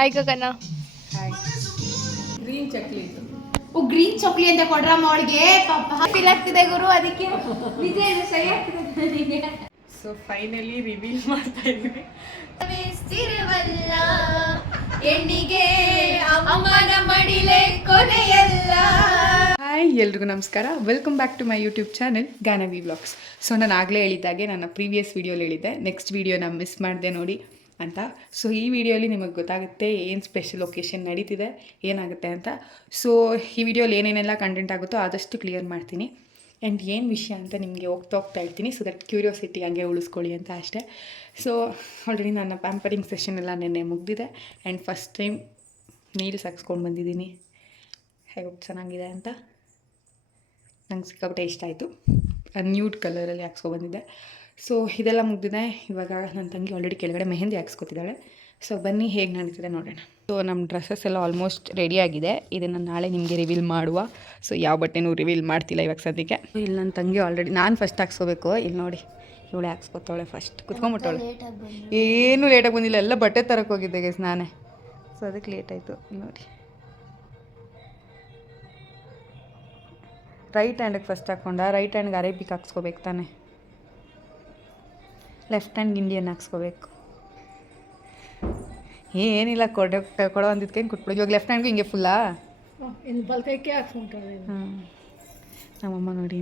ಆಯ್ಕ ಕಣ green chakli green chakli ಅಂತ ಕೊಡ್ರಮ್ಮ ಅವಳಿಗೆ ಫೀಲ್ ಆಗ್ತಿದೆ ಗುರು, ಅದಕ್ಕೆ ವಿಜಯ್ ಸರಿ ಆಗ್ತಿದೆ. ಸೊ ಫೈನಲಿ ರಿವೀಲ್ ಮಾಡ್ತಾ ಇದ್ದೀವಿ. ಹೆಣ್ಣಿಗೆ ಅಮ್ಮನ ಮಡಿಲೆ ಕೊನೆಯಲ್ಲ. ಹಾಯ್ ಎಲ್ರಿಗೂ ನಮಸ್ಕಾರ, welcome back to my YouTube channel Gaanavi vlogs. So ನಾನು ಆಗಲೇ ಹೇಳಿದ್ದಾಗೆ ನನ್ನ ಪ್ರೀವಿಯಸ್ ವೀಡಿಯೋಲಿ ಹೇಳಿದ್ದೆ, ನೆಕ್ಸ್ಟ್ ವೀಡಿಯೋನ ಮಿಸ್ ಮಾಡಿದೆ ನೋಡಿ ಅಂತ. ಸೊ ಈ ವಿಡಿಯೋಲಿ ನಿಮಗೆ ಗೊತ್ತಾಗುತ್ತೆ ಏನು ಸ್ಪೆಷಲ್ ಒಕೇಶನ್ ನಡೀತಿದೆ, ಏನಾಗುತ್ತೆ ಅಂತ. ಸೊ ಈ ವಿಡಿಯೋಲಿ ಏನೇನೆಲ್ಲ ಕಂಟೆಂಟ್ ಆಗುತ್ತೋ ಆದಷ್ಟು ಕ್ಲಿಯರ್ ಮಾಡ್ತೀನಿ. ಆ್ಯಂಡ್ ಏನು ವಿಷಯ ಅಂತ ನಿಮಗೆ ಹೋಗ್ತಾ ಇರ್ತೀನಿ, ಸೊ ದಟ್ ಕ್ಯೂರಿಯಾಸಿಟಿ ಹಂಗೆ ಉಳಿಸ್ಕೊಳ್ಳಿ ಅಂತ ಅಷ್ಟೇ. ಸೊ ಆಲ್ರೆಡಿ ನನ್ನ ಪ್ಯಾಂಪರಿಂಗ್ ಸೆಷನ್ ಎಲ್ಲ ನೆನ್ನೆ ಮುಗಿದಿದೆ. ಆ್ಯಂಡ್ ಫಸ್ಟ್ ಟೈಮ್ ನೀಲ್ಸ್ ಹಾಕ್ಸ್ಕೊಂಡು ಬಂದಿದ್ದೀನಿ. ಹೇಗೆ ಚೆನ್ನಾಗಿದೆ ಅಂತ ನಂಗೆ ಸಿಕ್ಕಾಪಟ್ಟೆ ಇಷ್ಟ ಆಯಿತು. ನ್ಯೂಡ್ ಕಲರಲ್ಲಿ ಹಾಕ್ಸ್ಕೊಬಂದಿದ್ದೆ. ಸೊ ಇದೆಲ್ಲ ಮುಗಿದಿದೆ. ಇವಾಗ ನನ್ನ ತಂಗಿ ಆಲ್ರೆಡಿ ಕೆಳಗಡೆ ಮೆಹಂದಿ ಹಾಕ್ಸ್ಕೊತಿದ್ದಾಳೆ. ಸೊ ಬನ್ನಿ ಹೇಗೆ ನಡೀತಿದೆ ನೋಡೋಣ. ಸೊ ನಮ್ಮ ಡ್ರೆಸ್ಸಸ್ ಎಲ್ಲ ಆಲ್ಮೋಸ್ಟ್ ರೆಡಿಯಾಗಿದೆ. ಇದನ್ನು ನಾಳೆ ನಿಮಗೆ ರಿವೀಲ್ ಮಾಡುವ. ಸೊ ಯಾವ ಬಟ್ಟೆನೂ ರಿವೀಲ್ ಮಾಡ್ತಿಲ್ಲ ಇವಾಗ ಸದ್ಯಕ್ಕೆ. ಇಲ್ಲಿ ನನ್ನ ತಂಗಿ ಆಲ್ರೆಡಿ, ನಾನು ಫಸ್ಟ್ ಹಾಕ್ಸ್ಕೋಬೇಕು. ಇಲ್ಲಿ ನೋಡಿ ಇವಳೆ ಹಾಕ್ಸ್ಕೊತಾವಳೆ, ಫಸ್ಟ್ ಕುತ್ಕೊಂಡ್ಬಿಟ್ಟವಳೆ. ಏನೂ ಲೇಟಾಗಿ ಬಂದಿಲ್ಲ, ಎಲ್ಲ ಬಟ್ಟೆ ತರಕ್ಕೆ ಹೋಗಿದ್ದೆ ಗೈಸ್ ನಾನೇ. ಸೊ ಅದಕ್ಕೆ ಲೇಟ್ ಆಯಿತು ನೋಡಿ. ರೈಟ್ ಹ್ಯಾಂಡಿಗೆ ಫಸ್ಟ್ ಹಾಕ್ಕೊಂಡ, ರೈಟ್ ಹ್ಯಾಂಡ್ಗೆ ಅರೇಬಿಕ್ ಹಾಕ್ಸ್ಕೋಬೇಕು ತಾನೆ, ಲೆಫ್ಟ್ ಹ್ಯಾಂಡ್ಗೆ ಇಂಡಿಯನ್ ಹಾಕ್ಸ್ಕೋಬೇಕು. ಏನಿಲ್ಲ ಕೊಡೋ ಅಂದಿದ್ಕೇನು ಕೊಟ್ಬಿಡು. ಇವಾಗ ಲೆಫ್ಟ್ ಹ್ಯಾಂಡ್ಗೂ ಹಿಂಗೆ ಫುಲ್ಲಾ ಬಲ್ಕೈಕೆ ಹಾಕ್ಸ್ಕೊಂಡ್ರೆ. ನಮ್ಮಮ್ಮ ನೋಡಿ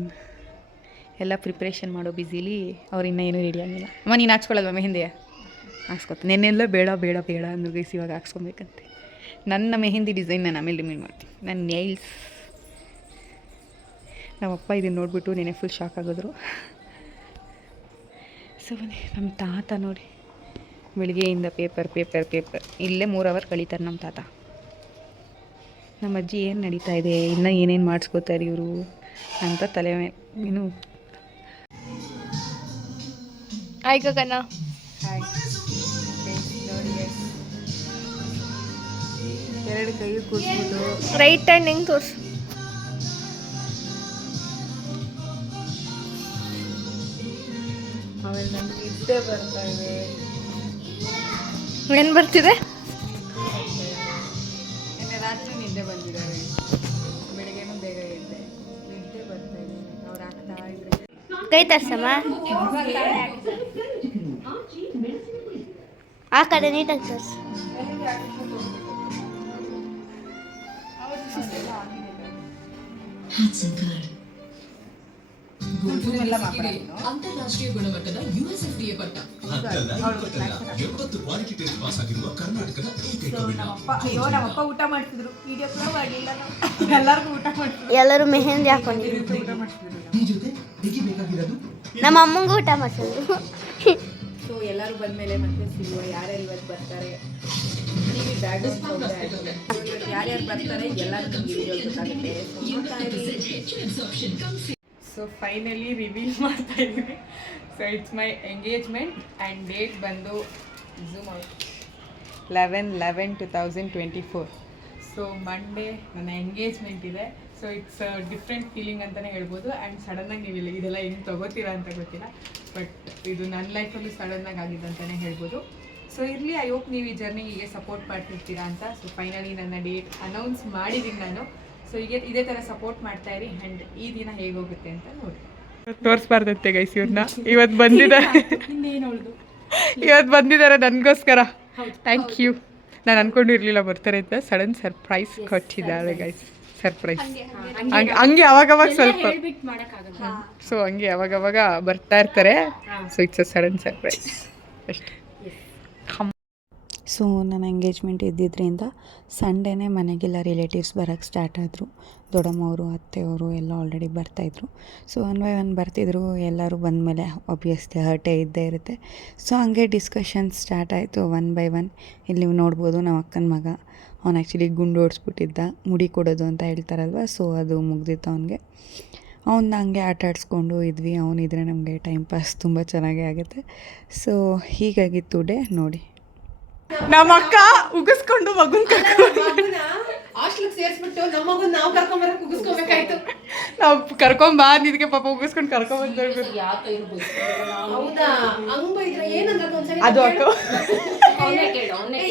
ಎಲ್ಲ ಪ್ರಿಪ್ರೇಷನ್ ಮಾಡೋ ಬ್ಯುಸಿಲಿ ಅವ್ರು ಇನ್ನೂ ಏನೂ ರೆಡಿ ಆಗಿಲ್ಲ. ಅಮ್ಮ ನೀನು ಹಾಕ್ಸ್ಕೊಳ್ಳಲ್ವ ಮೆಹಂದಿ? ಹಾಕ್ಸ್ಕೊತೀನಿ. ನೆನ್ನೆಲ್ಲ ಬೇಡ ಬೇಡ ಬೇಡ ಅಂದ್ರು ಗೈಸ್, ಇವಾಗ ಹಾಕ್ಸ್ಕೊಬೇಕಂತೆ. ನನ್ನ ಮೆಹಂದಿ ಡಿಸೈನ್ ನಾನು ಆಮೇಲೆ ರಿಮೀಲ್ ಮಾಡ್ತೀನಿ. ನನ್ನ ನೇಲ್ಸ್, ನಮ್ಮಪ್ಪ ಇದನ್ನು ನೋಡಿಬಿಟ್ಟು ನೆನೆ ಫುಲ್ ಶಾಕ್ ಆಗೋದ್ರು. ಸೊ ಬನ್ನಿ, ನಮ್ಮ ತಾತ ನೋಡಿ ಬೆಳಿಗ್ಗೆಯಿಂದ ಪೇಪರ್ ಪೇಪರ್ ಪೇಪರ್, ಇಲ್ಲೇ 3 ಅವರ್ ಕಳೀತಾರೆ ನಮ್ಮ ತಾತ. ನಮ್ಮ ಅಜ್ಜಿ ಏನು ನಡೀತಾ ಇದೆ, ಇನ್ನೂ ಏನೇನು ಮಾಡಿಸ್ಕೋತಾರೆ ಇವರು ಅಂತ ತಲೆ ಇನ್ನು. ಆಯ್ಕ ಕಣ ಎರಡು ಕೈ ಕೂತ್ಬಿಟ್ಟು ರೈಟ್ ಹ್ಯಾಂಡ್ ಹೆಂಗೆ ತೋರಿಸು. ಆಮೇಲೆ ನನಗೆ ನಿದ್ದೆ ಬರ್ತಾ ಇದೆ. ಏನು ಬರ್ತಿದೆ? ನಿನ್ನೆ ರಾತ್ರಿ ನಿದ್ದೆ ಬಂದಿದ್ದಾರೆ, ಬೆಳಗ್ಗೆನೂ ಬೇಗ ಇದ್ದೆ, ನಿದ್ದೆ ಬರ್ತಾ ಇದೆ. ಅವ್ರು ಆಗ್ತಾ ಇದ್ರೆ ಕೈ ತರ್ಸಮ್ಮ, ಆ ಕಡೆ ನೀಟಾಗಿ ತರ್ಸು. ಅಂತಾರಾಷ್ಟ್ರೀಯ ಗುಣಮಟ್ಟದ USFDA ಪಟ್ಟ 70 ಕ್ವಾಲಿಟಿ ಟೆಸ್ಟ್ ಪಾಸ್ ಆಗಿರುವ ಕರ್ನಾಟಕದ ಏಕೈಕ ವಿನ. ನಮ್ಮಪ್ಪ ಊಟ ಮಾಡ್ತಿದ್ರು, ವಿಡಿಯೋ ಕೂಡ ಮಾಡಲಿಲ್ಲ. ಎಲ್ಲರಿಗೂ ಊಟ ಮಾಡ್ತಿದ್ರು, ಎಲ್ಲರೂ ಮೆಹಂದಿ ಹಾಕೊಂಡಿದ್ರು. ಈ ಜೊತೆ ತೆಗಿಬೇಕಾಗಿರೋದು ನಮ್ಮ ಅಮ್ಮಂಗೂ ಊಟ ಮಾಡಿಸಿದ್ರು. ಸೊ ಎಲ್ಲರೂ ಬಂದಮೇಲೆ ಮತ್ತೆ ಸಿಗುವ. ಯಾರ್ಯಾರು ಇವತ್ತು ಬರ್ತಾರೆ, ಟಿ ವಿ ಬ್ಯಾಗ್ ಯಾರ್ಯಾರು ಬರ್ತಾರೆ ಎಲ್ಲರೂ ನಿಮಗೆ ವಿಡಿಯೋ ಗೊತ್ತಾಗುತ್ತೆ. ಸೊ ಫೈನಲಿ ರಿವೀಲ್ ಮಾಡ್ತಾ ಇದ್ದೀನಿ. So it's my engagement and date ಬಂದು ಝೂಮ್ ಔಟ್ 11/11/2024. ಸೊ ಮಂಡೇ ನನ್ನ ಎಂಗೇಜ್ಮೆಂಟ್ ಇದೆ. ಸೊ ಇಟ್ಸ್ ಡಿಫ್ರೆಂಟ್ ಫೀಲಿಂಗ್ ಅಂತಲೇ ಹೇಳ್ಬೋದು. ಆ್ಯಂಡ್ ಸಡನ್ನಾಗಿ ನೀವಿಲ್ಲ ಇದೆಲ್ಲ ಹೆಂಗೆ ತೊಗೋತೀರಾ ಅಂತ ಗೊತ್ತಿಲ್ಲ, ಬಟ್ ಇದು ನನ್ನ ಲೈಫಲ್ಲೂ ಸಡನ್ನಾಗಿ ಆಗಿದೆ ಅಂತಲೇ ಹೇಳ್ಬೋದು. ಸೊ ಇರಲಿ, ಐ ಹೋಪ್ ನೀವು ಈ ಜರ್ನಿಗೆ ಸಪೋರ್ಟ್ ಮಾಡ್ತಿರ್ತೀರಾ ಅಂತ. ಸೊ ಫೈನಲಿ ನನ್ನ ಡೇಟ್ ಅನೌನ್ಸ್ ಮಾಡಿದ್ದೀನಿ ನಾನು. ಸೊ ಈಗ ಇದೇ ಥರ ಸಪೋರ್ಟ್ ಮಾಡ್ತಾ ಇರಿ. ಆ್ಯಂಡ್ ಈ ದಿನ ಹೇಗೆ ಹೋಗುತ್ತೆ ಅಂತ ನೋಡಿ. ತೋರಿಸ್ಬಾರ್ದಂತೆ ಗೈಸ್ ಇವ್ರನ್ನ. ಇವತ್ತು ಬಂದಿದ್ದಾರೆ, ಇವತ್ತು ಬಂದಿದ್ದಾರೆ ನನಗೋಸ್ಕರ. Thank you. ನಾನು ಅಂದ್ಕೊಂಡಿರಲಿಲ್ಲ ಬರ್ತಾರೆ ಅಂತ. ಸಡನ್ ಸರ್ಪ್ರೈಸ್ ಕೊಟ್ಟಿದ್ದಾರೆ ಗೈಸ್, ಸರ್ಪ್ರೈಸ್. ಹಂಗೆ ಅವಾಗವಾಗ ಸ್ವಲ್ಪ, ಸೊ ಹಂಗೆ ಅವಾಗವಾಗ ಬರ್ತಾ ಇರ್ತಾರೆ. So it's a sudden surprise ಅಷ್ಟೇ. ಸೊ ನನ್ನ ಎಂಗೇಜ್ಮೆಂಟ್ ಇದ್ದಿದ್ದರಿಂದ ಸಂಡೇನೇ ಮನೆಗೆಲ್ಲ ರಿಲೇಟಿವ್ಸ್ ಬರೋಕ್ಕೆ ಸ್ಟಾರ್ಟ್ ಆದರು. ದೊಡ್ಡಮ್ಮವರು, ಅತ್ತೆಯವರು ಎಲ್ಲ ಆಲ್ರೆಡಿ ಬರ್ತಾಯಿದ್ರು. ಸೊ 1 by 1 ಬರ್ತಿದ್ರು. ಎಲ್ಲರೂ ಬಂದಮೇಲೆ ಆಬ್ವಿಯಸ್ಲಿ ಹರ್ಟೇ ಇದ್ದೇ ಇರುತ್ತೆ. ಸೊ ಹಂಗೆ ಡಿಸ್ಕಷನ್ ಸ್ಟಾರ್ಟ್ ಆಯಿತು 1 by 1. ಇಲ್ಲಿ ನೀವು ನೋಡ್ಬೋದು, ನಮ್ಮ ಅಕ್ಕನ ಮಗ, ಅವ್ನು ಆ್ಯಕ್ಚುಲಿ ಗುಂಡು ಓಡಿಸ್ಬಿಟ್ಟಿದ್ದ, ಮುಡಿ ಕೊಡೋದು ಅಂತ ಹೇಳ್ತಾರಲ್ವ. ಸೊ ಅದು ಮುಗ್ದಿತ್ತು ಅವನಿಗೆ. ಅವನ್ನ ಹಂಗೆ ಆಟ ಆಡಿಸ್ಕೊಂಡು ಇದ್ವಿ. ಅವನಿದ್ರೆ ನಮಗೆ ಟೈಮ್ ಪಾಸ್ ತುಂಬ ಚೆನ್ನಾಗೇ ಆಗುತ್ತೆ. ಸೊ ಹೀಗಾಗಿತ್ತು ಡೇ ನೋಡಿ. ನಮ್ಮ ಅಕ್ಕ ಉಗಿಸ್ಕೊಂಡು ಮಗುನ್ ಹಾಸ್ಟೆಲ್ಗೆ ಸೇರಿಸ್ಬಿಟ್ಟು ನಮ್ಮ ಮಗನ ನಾವು ಕರ್ಕೊಂಬರಕ್ಕೆ ಉಗಿಸ್ಕೋಬೇಕಾಯ್ತು. ನಾವು ಕರ್ಕೊಂಬಾ ಅಂದಿದ್ದಕ್ಕೆ ಪಾಪ ಉಗಿಸ್ಕೊಂಡು ಕರ್ಕೊಂಬಂದ್ಬಿಟ್ಟು ಹೌದಾ? ಹಂಗ್ ಬೈದ್ರೆ ಏನಂದ್ರೆ ಅದು ಅಕ್ಕ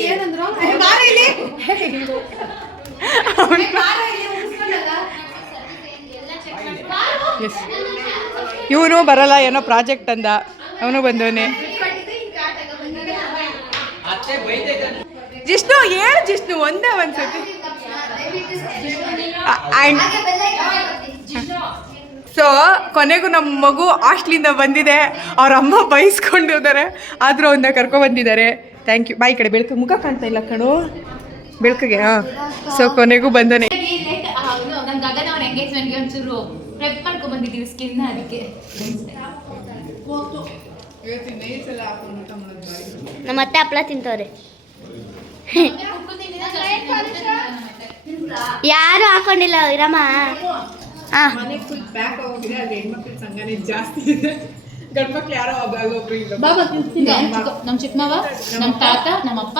ಏನಂದ್ರು? ಬಾರಿ ಇಲ್ಲಿ ಎಸ್ ಇವನು ಬರಲ್ಲ ಏನೋ ಪ್ರಾಜೆಕ್ಟ್ ಅಂದ, ಅವನು ಬಂದವನೇ. ಜಿಷ್ಣು ಹೇಳು ಜಿಷ್ಣು, ಒಂದೇ ಒಂದ್ಸತಿ. ಸೊ ಕೊನೆಗೂ ನಮ್ಮ ಮಗು ಹಾಸ್ಟ್ಲಿಂದ ಬಂದಿದೆ, ಅವ್ರ ಅಮ್ಮ ಬೈಸ್ಕೊಂಡಿದ್ದಾರೆ, ಆದರೂ ಅವನ್ನ ಕರ್ಕೊಬಂದಿದ್ದಾರೆ. Thank you. ಬಾಯಿ ಕಡೆ ಬೆಳಕು, ಮುಖ ಕಾಣ್ತಾ ಇಲ್ಲ ಕಣು ಬೆಳಕಿಗೆ. ಹಾಂ, ಸೊ ಕೊನೆಗೂ ಬಂದನೆ. ನಮ್ಮ ಗಗನ ಅವ್ರ ಎಂಗೇಜ್ಮೆಂಟ್ಗೆ ಒಂಚೂರು ಪ್ರೆಪ್ ಮಾಡ್ಕೊಂಡ್ ಬಂದಿದ್ದೀವಿ ಸ್ಕಿನ್, ಅದಕ್ಕೆ ನಮ್ಮ ಅತ್ತೆ ಹಪ್ಪಳ ತಿಂತವ್ರೆ. ಯಾರು ಹಾಕೊಂಡಿಲ್ಲ ಇರಮ್ಮ. ಹಾಂ, ನಮ್ಮ ಚಿಕ್ಕಮ್ಮವ, ನಮ್ಮ ತಾತ, ನಮ್ಮ ಅಪ್ಪ,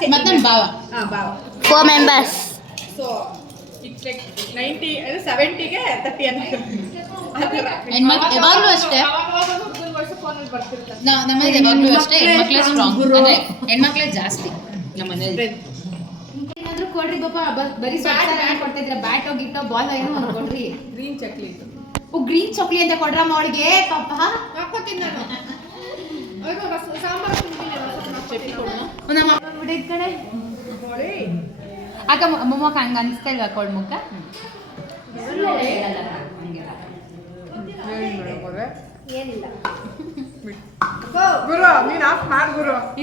ಮತ್ತೆ ನಮ್ಮ ಭಾವ, 4 ಮೆಂಬರ್ಸ್. ಯಾವಾಗ್ಲೂ ಅಷ್ಟೇ ನಮ್ಮನೇಲಿ, ಯಾವಾಗ್ಲೂ ಅಷ್ಟೇ ಹೆಣ್ಮಕ್ಳೇ ಸ್ಟ್ರಾಂಗ್, ಅಂದ್ರೆ ಹೆಣ್ಮಕ್ಳೇ ಜಾಸ್ತಿ ನಮ್ಮನೇಲಿ. ಏನಾದ್ರೂ ಕೊಡ್ರಿ ಪಾಪ, ಬರೀ ಕೊಡ್ತಾ ಇದ್ರ, ಬ್ಯಾಟೋ ಗಿಟ್ಟೋ ಬಾಲ್ ಏನೋ ಒಂದು ಕೊಡ್ರಿ. ಗ್ರೀನ್ ಚಕ್ಲಿ, ಗ್ರೀನ್ ಚಕ್ಲಿ ಅಂತ ಕೊಡ್ರಮ್ಮ ಅವಳಿಗೆ ಪಾಪ. ಅಕ್ಕ ಮೊಮ್ಮಕ್ಕ ಹಂಗ ಅನಿಸ್ತಾ ಇಲ್ವಾ ಕೊಡ್ ಮುಖ?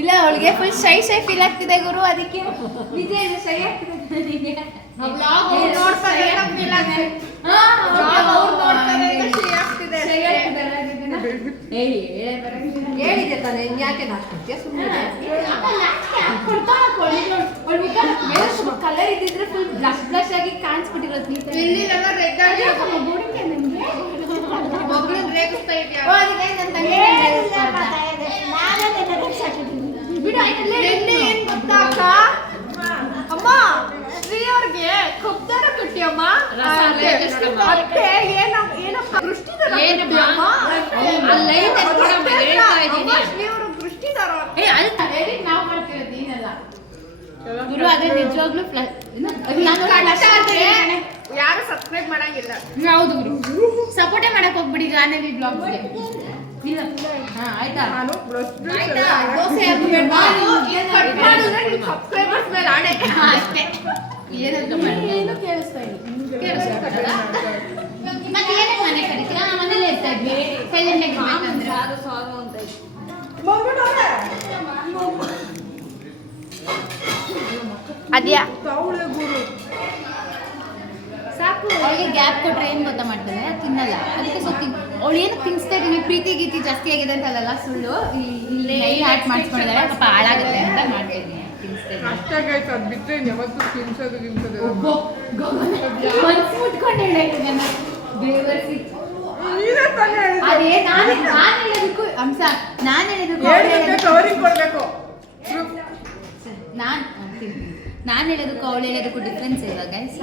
ಇಲ್ಲ, ಅವಳಿಗೆ ಫುಲ್ ಶೈ ಫೀಲ್ ಆಗ್ತಿದೆ ಗುರು, ಅದಕ್ಕೆ ನಿಜ ಶೈ ಆಗ್ತಿದೆ. ಹೇಳಿದೆ ತಾನೆ, ಯಾಕೆ ಕಲರ್ ಇದ್ದಿದ್ರೆ ಫುಲ್ ಬ್ಲಶ್ ಬ್ಲಶ್ ಆಗಿ ಕಾಣಿಸ್ಬಿಟ್ಟಿರೋದು. ಅಮ್ಮ ಶ್ರೀ ಅವ್ರಿಗೆ ಕೊಬ್ದಾರ ಕಟ್ಟಿಯಮ್ಮ, ಗುರು. ಅದೇ ನಿಜವಾಗ್ಲೂ ಯಾರು ಸಬ್ಸ್ಕ್ರೈಬ್ ಮಾಡಂಗಿಲ್ಲ. ಹೌದು ಗುರು, ಸಪೋರ್ಟೇ ಮಾಡಕ್ ಹೋಗ್ಬಿಡಿ ಗಾನವಿ ಬ್ಲಾಗ್ಸ್ಗೆ. ಇಲ್ಲ ಆಯ್ತಾ, ಸಬ್ಸ್ಕ್ರೈಬರ್ಸ್ ಮೇಲೆ ಆಣೆ ಅಷ್ಟೇ. ಏನು ಕೇಳಿಸ್ತಾ ಇಲ್ಲ. ಮತ್ತೆ ಏನೇ ಮನೆ ಕರಿತೀರಾ? ನಾವು ಮನೇಲೆ ಇರ್ತಾ ಇದ್ವಿ, ಸೈಲೆಂಟ್ ಆಗಿರ್ಬೇಕಂದ್ರೆ ಅದ್ಯಾ ಸಾಕು. ಅವಳಿಗೆ ಗ್ಯಾಪ್ ಕೊಟ್ರೆ ಏನ್ ಗೊತ್ತಾ ಮಾಡ್ತಾಳೆ, ತಿನ್ನಲ್ಲ. ಅದಕ್ಕೆ ಸ್ವಲ್ಪ ಅವಳು ಏನು ತಿನ್ಸ್ತಾ ಇದೀನಿ, ಪ್ರೀತಿ ಗೀತಿ ಜಾಸ್ತಿ ಆಗಿದೆ ಅಂತ ಅಲ್ಲ, ಸುಳ್ಳು. ಇಲ್ಲಿ ಹ್ಯಾಟ್ ಮಾಡಿಸ್ಕೊಂಡಿದ್ದಾಳೆ, ಪಾಪ ಹಾಳಾಗುತ್ತೆ ಅಂತ ಮಾಡ್ತಾ ಇದೀನಿ, ತಿನ್ಸ್ತಾ ಅದೇ ನಾನು ಹೇಳೋದಕ್ಕೂ ಅಂಶ, ನಾನು ಹೇಳೋದಕ್ಕೂ ನಾನು ಹೇಳೋದಕ್ಕೂ ಅವಳು ಹೇಳೋದಕ್ಕೂ ಡಿಫ್ರೆನ್ಸ್ ಇಲ್ವಾ ಗೈಸ್?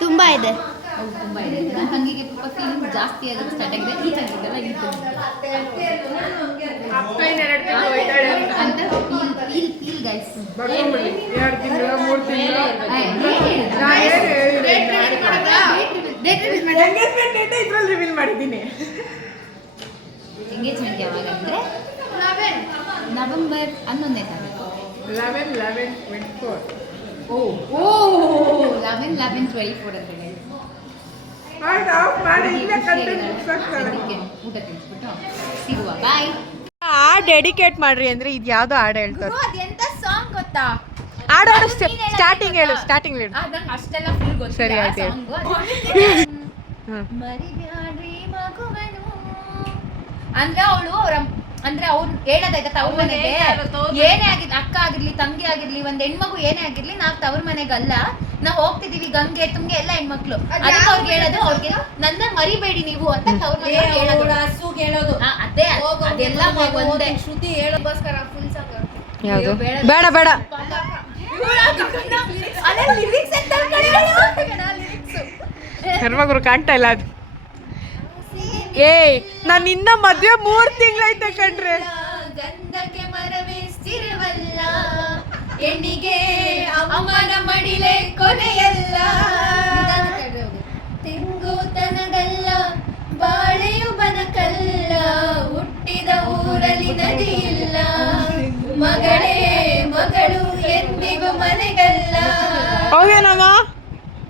ತುಂಬಾ ಇದೆ, ತುಂಬ ಇದೆ. ನನ್ನ ತಂಗಿಗೆ ಪಾಪ ಫೀಲಿಂಗ್ ಜಾಸ್ತಿ ಆಗೋದು ಸ್ಟಾರ್ಟ್ ಆಗಿದೆ. ಈ ತಂಗಿಗೆಲ್ಲ ಈ ಅಂತ ಫೀಲ್ ಗೈಸ್. ಎಂಗೇಜ್ಮೆಂಟ್ ಯಾವಾಗ ಅಂದ್ರೆ ನವೆಂಬರ್ 11ನೇ ತಾರೀಕು. 11/11/24. 11/11/24 ಅಂತ ಹೇಳಿ ಊಟ ತಿನ್ಸ್ಬಿಟ್ಟು ಸಿಗುವ. ಬಾಯ್. ಹಾಡು ಡೆಡಿಕೇಟ್ ಮಾಡ್ರಿ ಅಂದ್ರೆ ಇದು ಯಾವ್ದೋ ಹಾಡು ಹೇಳ್ತಾರೆ. ಅದೆಂತ ಸಾಂಗ್ ಗೊತ್ತಾ? ಹಾಡು ಸ್ಟಾರ್ಟಿಂಗ್ ಹೇಳು, ಸ್ಟಾರ್ಟಿಂಗ್ ಹೇಳು. ಅಷ್ಟೆಲ್ಲ ಫುಲ್ ಗೊತ್ತಿಲ್ಲ. ಸರಿ ಆಯ್ತು. ಮರಿಬ್ಯಾಡ್ರಿ ಮಗುವನು ಅಂದ್ರೆ ಅವಳು ಅಂದ್ರೆ ಅವ್ರು ಹೇಳೋದಾಯ್ತಾ ತವ್ರ ಮನೆಗೆ ಏನೇ ಆಗಿರ್ಲಿ, ಅಕ್ಕ ಆಗಿರ್ಲಿ, ತಂಗಿ ಆಗಿರ್ಲಿ, ಒಂದ್ ಹೆಣ್ಮಗು ಏನೇ ಆಗಿರ್ಲಿ, ನಾವ್ ತವ್ರ ಮನೆಗಲ್ಲ, ನಾವ್ ಹೋಗ್ತಿದೀವಿ ಗಂಗೆ ತುಂಗೆ ಎಲ್ಲ ಹೆಣ್ಮಕ್ಳು. ಅದಕ್ಕೆ ಅವ್ರಿಗೆ ಹೇಳೋದು, ಅವ್ರಿಗೆ ನನ್ನ ಮರಿಬೇಡಿ ನೀವು ಅಂತ ತವ್ರ ಮನೆ ಹೇಳೋದು. ಅದೇ ಅದೆಲ್ಲ ಒಂದೇ ಶ್ರುತಿ ಹೇಳೋಗೋಸ್ಕರ ಫುಲ್ ಸಾಕು. ಯಾವುದು ಬೇಡ ಬೇಡ, ಕರ್ಮಗುರು ಕಾಣ್ತಾ ಇಲ್ಲ ಅದು. ಏಯ್, ನಾನು ಇನ್ನ ಮದ್ವೆ 3 ತಿಂಗಳೈತೆ ಕಣ್ರೆ. ಗಂಧಕ್ಕೆ ಮರ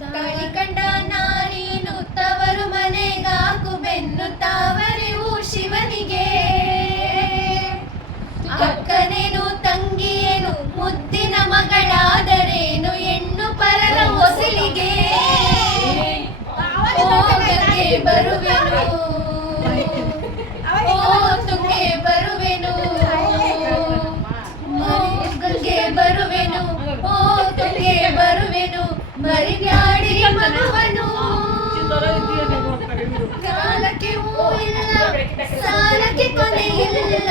ತಾಳಿ ಕಂಡ ನಾನೀನು ತವರು ಮನೆಗಾಕು ಬೆನ್ನು ತಾವರೆವು ಶಿವನಿಗೆ ಅಕ್ಕನೇನು ತಂಗಿಯೇನು ಮುದ್ದಿನ ಮಗಳಾದರೇನು ಹೆಣ್ಣು ಪರರ ಹೊಸಲಿಗೆ ಓಗಕ್ಕೆ ಬರುವೆನು ಓ ತುಂಗೆ ಬರುವೆನು ಗಂಗೆ ಬರುವೆನು ಓ ತುಂಗೆ ಬರುವೆನು ಮರಿಬ್ಯಾಡಿ ಮಗುವನು ಕಾಲಕ್ಕೆ ಹೂ ಇಲ್ಲ ಸಾಲಕ್ಕೆ ಕೊನೆ ಇಲ್ಲ